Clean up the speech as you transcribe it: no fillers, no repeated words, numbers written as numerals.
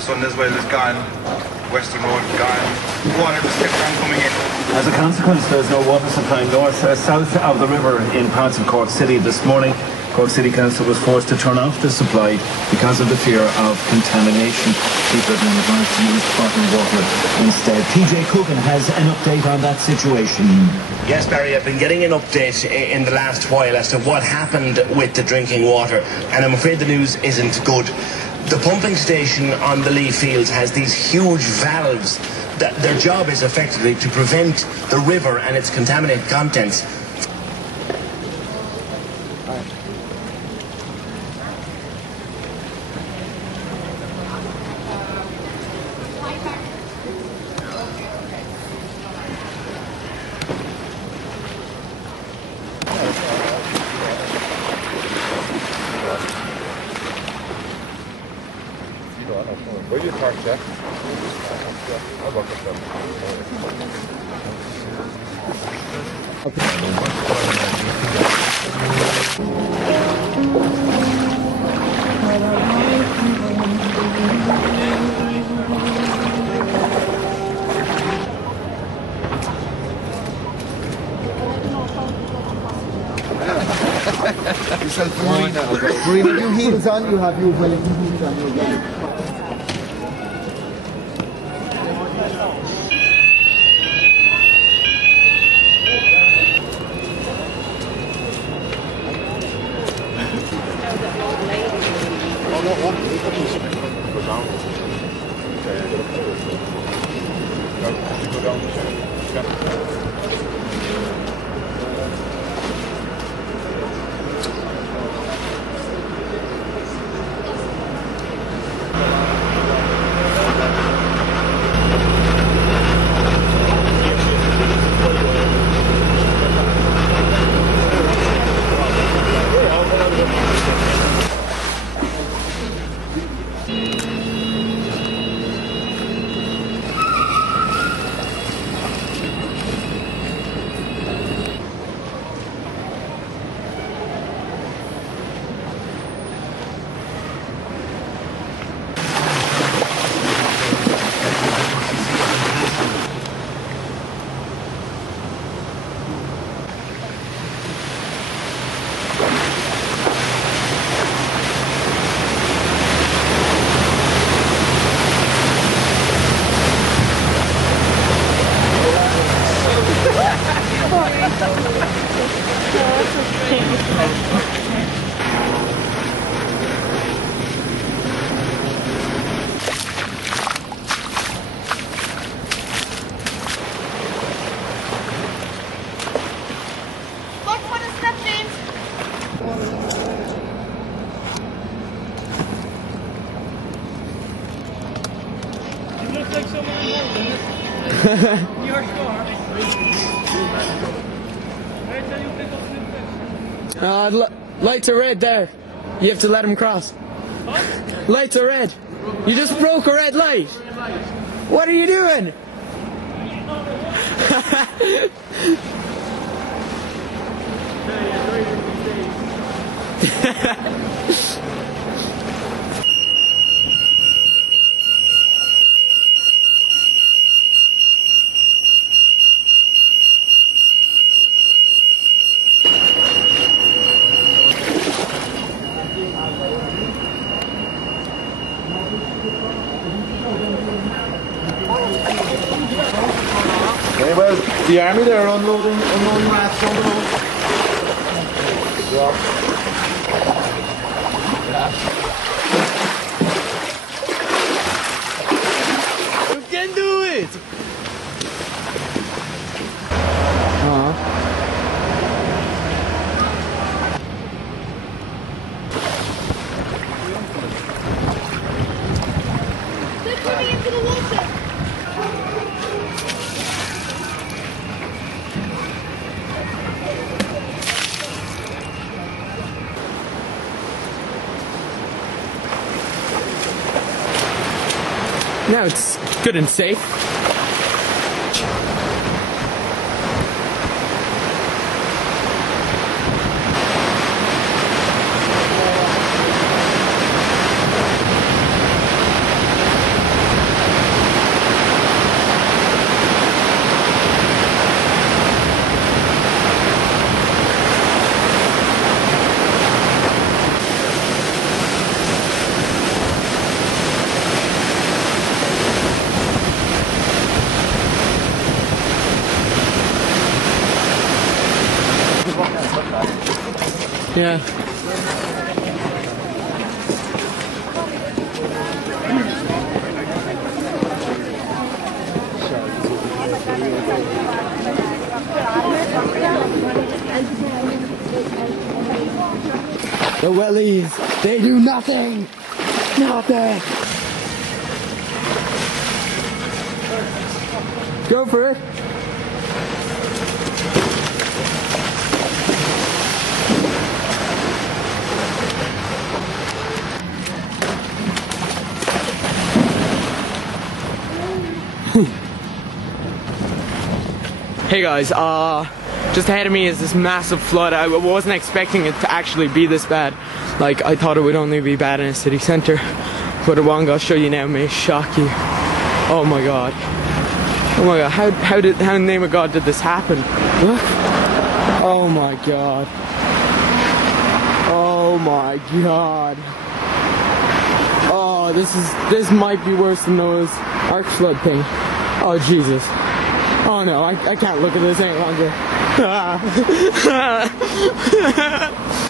Sun as well is gone. Western Road gone. Water just kept on coming in. As a consequence, there's no water supply south of the river in parts of Cork City this morning. Cork City Council was forced to turn off the supply because of the fear of contamination. People have been advised to use bottled water instead. TJ Coogan has an update on that situation. Yes, Barry, I've been getting an update in the last while as to what happened with the drinking water, and I'm afraid the news isn't good. The pumping station on the Lee Fields has these huge valves. Their job is effectively to prevent the river and its contaminated contents. Where you park, Jack? I'll walk up Marina, you heels on, you have your Wellington heels on your belly. Lights are red there. You have to let him cross. Lights are red. You just broke a red light. What are you doing? Okay, well, the army there are unloading rats on the road. Good job. You can do it! They're coming into the water! Now it's good and safe. Yeah. The wellies, they do nothing! Nothing! Go for it! Hey guys, just ahead of me is this massive flood. I wasn't expecting it to actually be this bad. Like, I thought it would only be bad in a city centre. But the one I'll show you now may shock you. Oh my god. Oh my god, how in the name of God did this happen? Look. Oh my god. Oh my god. Oh, this might be worse than those arc flood thing. Oh Jesus. Oh no, I can't look at this any longer.